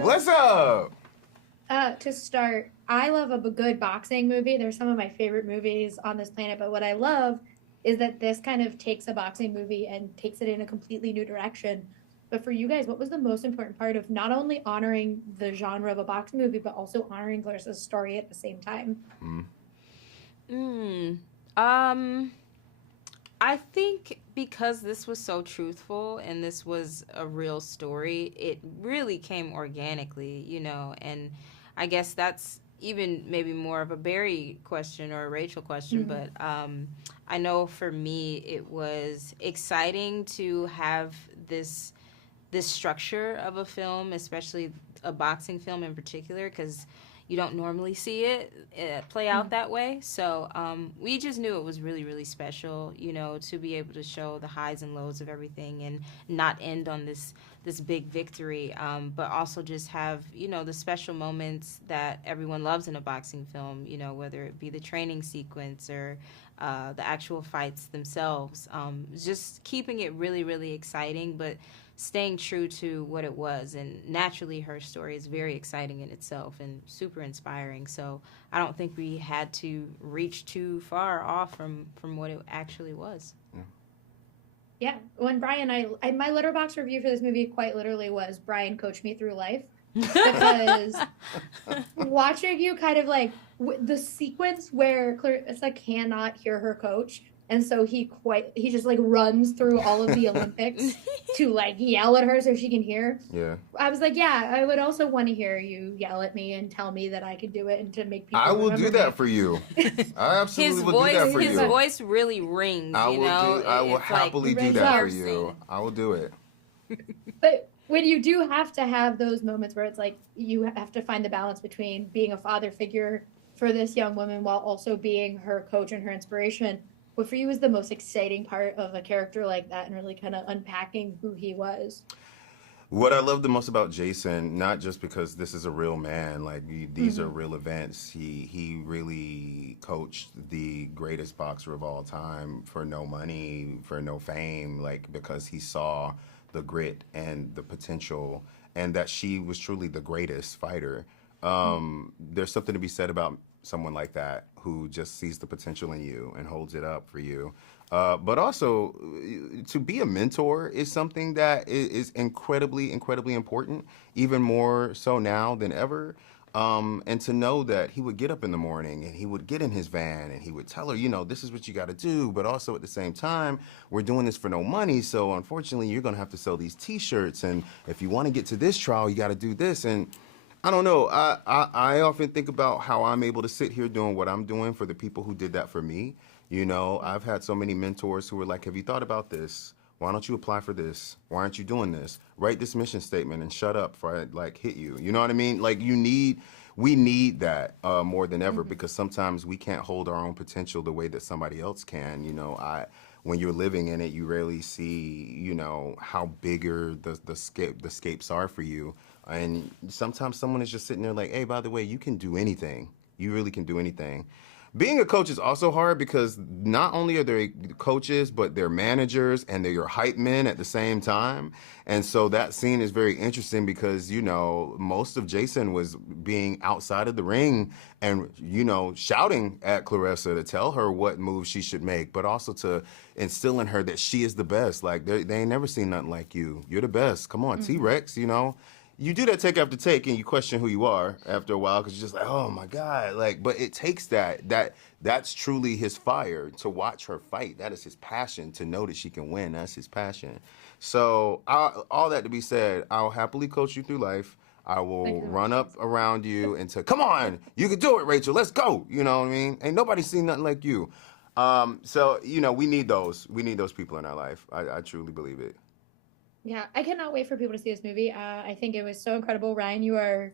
What's up? To start, I love a good boxing movie. They're some of my favorite movies on this planet. But what I love is that this kind of takes a boxing movie and takes it in a completely new direction. But for you guys, what was the most important part of not only honoring the genre of a boxing movie, but also honoring Clarissa's story at the same time? Mm. Mm. Um, I think because this was so truthful and this was a real story, it really came organically, and I guess that's even maybe more of a Barry question or a Rachel question, Mm-hmm. but I know for me it was exciting to have this structure of a film, especially a boxing film in particular, because you don't normally see it play out that way. So we just knew it was really, really special, to be able to show the highs and lows of everything and not end on this big victory, but also just have, the special moments that everyone loves in a boxing film, whether it be the training sequence or the actual fights themselves. Just keeping it really, really exciting, but staying true to what it was. And naturally, her story is very exciting in itself and super inspiring. So I don't think we had to reach too far off from what it actually was. Yeah, when Brian, I my letterbox review for this movie quite literally was Brian coached me through life because watching you kind of like the sequence where Clarissa cannot hear her coach, and so he just like runs through all of the Olympics to like yell at her so she can hear. Yeah. I was like, yeah, I would also want to hear you yell at me and tell me that I could do it and to make I people will do remember that me. for you. I absolutely his will do that voice, for his you. voice really rings. I will do. I will It's happily like do that for piercing. you. I will do it. But when you do have to have those moments where it's like you have to find the balance between being a father figure for this young woman while also being her coach and her inspiration, what for you is the most exciting part of a character like that and really kind of unpacking who he was? What I love the most about Jason, not just because this is a real man, like these are Mm-hmm. real events. He really coached the greatest boxer of all time for no money, for no fame, like because he saw the grit and the potential, and that she was truly the greatest fighter. There's something to be said about someone like that who just sees the potential in you and holds it up for you. But also, to be a mentor is something that is incredibly, incredibly important, even more so now than ever. And to know that he would get up in the morning and he would get in his van and he would tell her, this is what you got to do. But also at the same time, we're doing this for no money. So unfortunately, you're going to have to sell these T-shirts. And if you want to get to this trial, you got to do this. And I don't know. I often think about how I'm able to sit here doing what I'm doing for the people who did that for me. I've had so many mentors who were like, have you thought about this? Why don't you apply for this? Why aren't you doing this? Write this mission statement and shut up before I like hit you. You know what I mean? Like we need that more than ever Mm-hmm. because sometimes we can't hold our own potential the way that somebody else can. When you're living in it, you rarely see, how bigger the scapes are for you. And sometimes someone is just sitting there like, hey, by the way, you can do anything. You really can do anything. Being a coach is also hard because not only are they coaches, but they're managers and they're your hype men at the same time. And so that scene is very interesting because, most of Jason was being outside of the ring and, shouting at Claressa to tell her what moves she should make, but also to instill in her that she is the best. Like, they ain't never seen nothing like you. You're the best. Come on, Mm-hmm. T-Rex, you do that take after take and you question who you are after a while because you're just like, oh my God. Like, but it takes that's truly his fire to watch her fight. That is his passion to know that she can win. That's his passion. So all that to be said, I'll happily coach you through life. I I will can run imagine. up around you and say, come on, you can do it, Rachel. Let's go. You know what I mean? Ain't nobody seen nothing like you. So, we need those. We need those people in our life. I truly believe it. Yeah, I cannot wait for people to see this movie. I think it was so incredible. Ryan, you are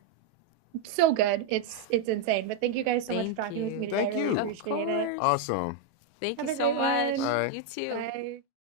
so good. It's insane. But thank you guys so much for Thank talking with me you. today. I Thank really you. Of appreciate it. course. Awesome. Thank Have you a so great much. one. Bye. You too. Bye.